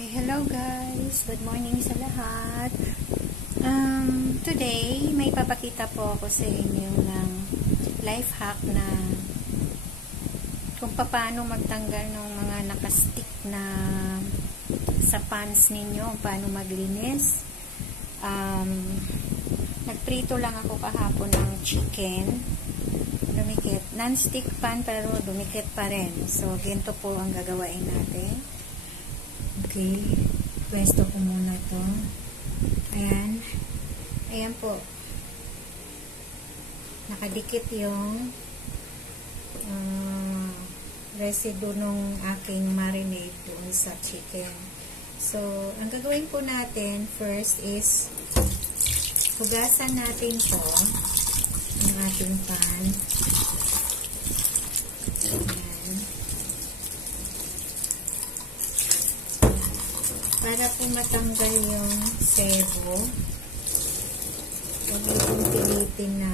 Okay, hello guys. Good morning sa lahat. Today, may papakita po ako sa inyo ng life hack na kung paano magtanggal ng mga nakastick na sa pans ninyo, paano maglinis. Nagprito lang ako kahapon ng chicken. Dumikit. Non-stick pan pero dumikit pa rin. So, ganito po ang gagawain natin. Okay, pwesto ko muna to. Ayan. Ayan po. Nakadikit yung residue nung aking marinade doon sa chicken. So, ang gagawin po natin first is hugasan natin to ng ating pan. Ayan. Para po matanggal yung sebo, huwag itong pilitin na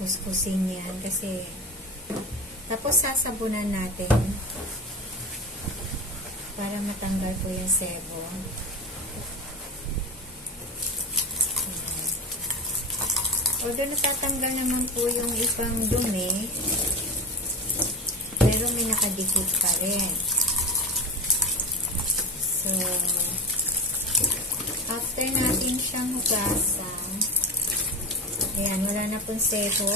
kuskusin yan kasi tapos sasabunan natin para matanggal po yung sebo. Although natatanggal naman po yung ibang dumi, pero may nakadikit pa rin. So, after natin siyang hugasan, ayan, wala na pong sebo.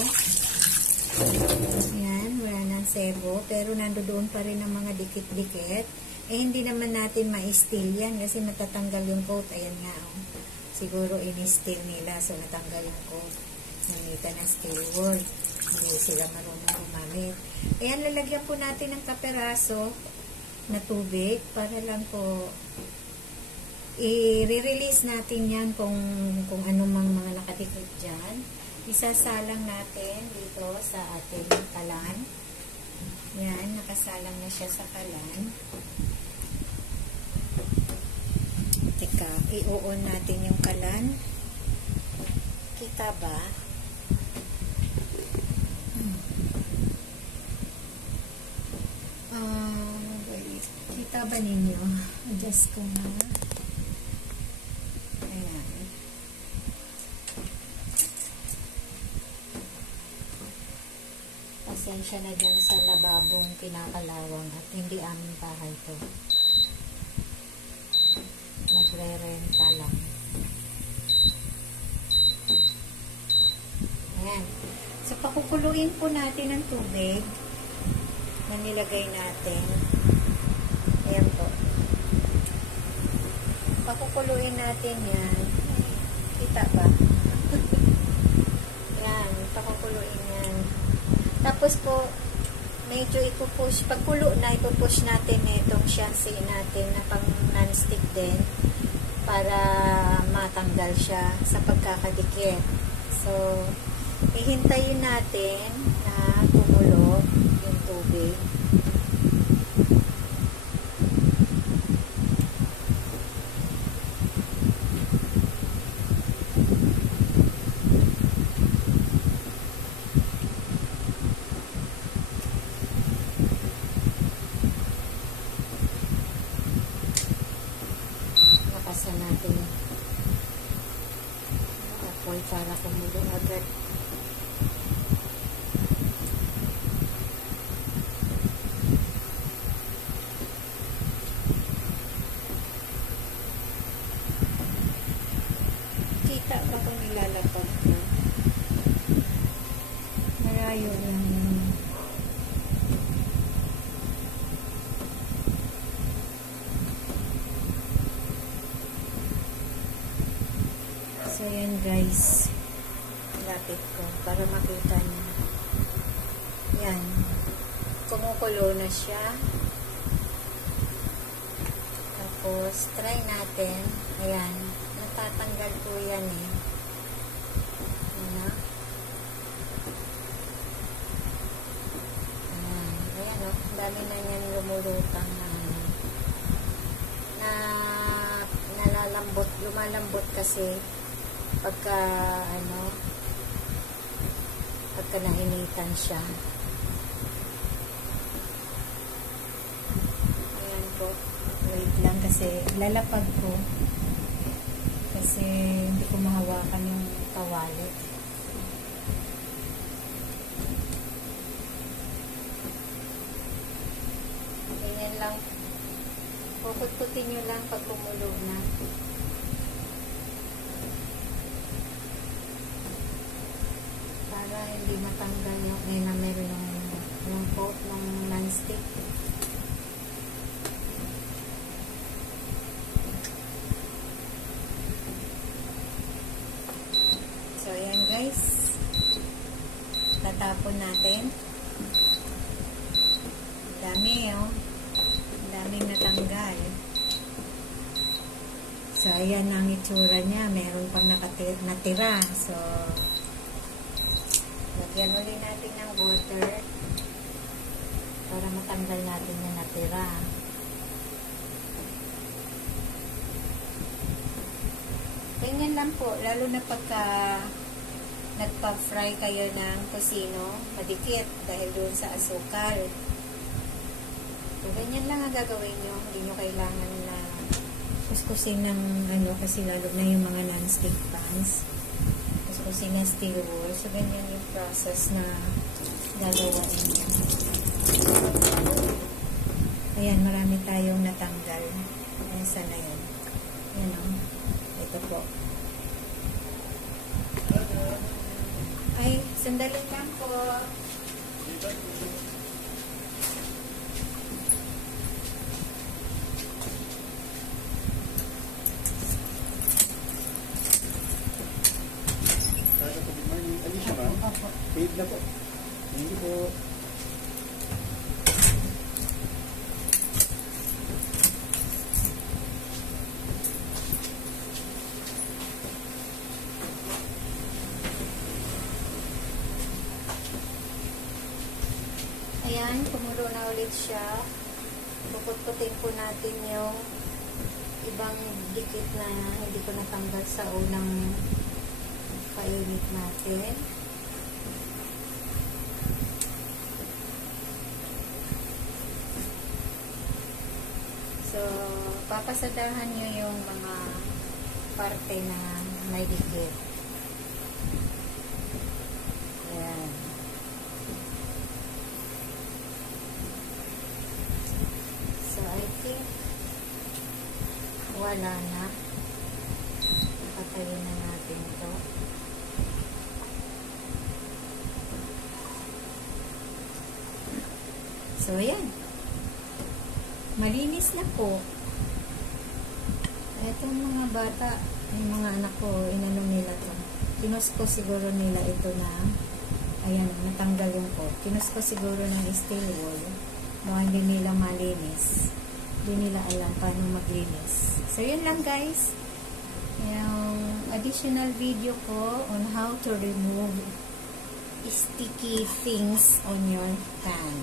Ayan, wala na sebo, pero nandoon pa rin ang mga dikit-dikit. Eh, hindi naman natin ma-steal yan kasi matatanggal yung coat. Ayan nga, oh. Siguro in-steal nila, so natanggal yung coat. Namita ng steel wool. Hindi sila marunong gumamit. Ayan, lalagyan po natin ng kaperaso na tubig para lang po i-release natin yan kung anumang mga nakadikit dyan. Isasalang natin dito sa ating kalan. Yan, nakasalang na siya sa kalan. Teka, i-on natin yung kalan. Kita ba? Kita ba ninyo? Adjust ko na. Ayan. Pasensya na dyan sa lababong kinakalawang at hindi aming bahay to. Nagre-renta lang. Ayan. So, pakukuluin po natin ang tubig na nilagay natin. Ayan po. Pakukuluin natin yan. Kita ba? Yan. Pakukuluin yan. Tapos po, medyo ipupush. Pagkulo na, ipupush natin itong shansi natin na pang non-stick din para matanggal siya sa pagkakadikit. So, ihintayin natin na tumulo yung tubig. Lakasan natin apoy para kumulo agad. Kita ba kung nilalapag na? Malayo lang. So, yan guys. Lapit ko para makita niyo. Yan. Kumukulo na siya. Tapos, try natin. Ayan. Natatanggal po yan eh. Ayan. Ayan. Ayan o. Dami na niyan lumulutang na nalalambot. Lumalambot kasi pagka nainitan siya. Ayan po. Wait. kasi lalapag ko kasi hindi ko mahawakan yung kawali. Ganyan lang. Puput-putin nyo lang pag kumulo na. Para hindi matanggal yung enamel ng coat ng non-stick. So, ayan guys. Tatapon natin. Dami, oh. Daming natanggal. So, ayan ang itsura niya. Meron pang natira. So, lagyan ulit natin ng water para matanggal natin yung natira. Ganyan lang po. Lalo na pagka nagpa-fry kayo ng tocino, madikit dahil doon sa asukal. So, ganyan lang ang gagawin nyo. Hindi nyo kailangan na kuskusin ng kasi lalo na yung mga non-stick pans. Kuskusin ng steel wool. So, ganyan yung process na gagawain nyo. Ayan, marami tayong natanggal. Ayan, sana yun. Ayan o. Ito po. Ay, sandali lang po. Opo. Paid na po. Thank you po. Ayan, kumulo na ulit siya. Puput-putin po natin yung ibang dikit na hindi ko natanggal sa unang painit natin. So, papasadahan nyo yung mga parte na may dikit. Ayan. So, I think wala na. Patayin na natin ito. So, ayan. Malinis na po. Itong mga bata, yung mga anak ko, inano nila to. Kinusko siguro nila ito na, ayan, natanggal yung coat. Kinusko siguro ng steel wool. Baka hindi nila malinis. Hindi nila alam paano maglinis. So, yun lang guys. Yung additional video ko on how to remove sticky things on your pan.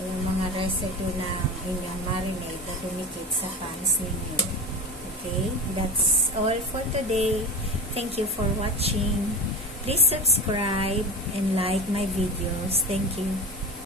Yung mga residue na inyong marinade na dumikit sa pans ninyo. Okay? That's all for today. Thank you for watching. Please subscribe and like my videos. Thank you.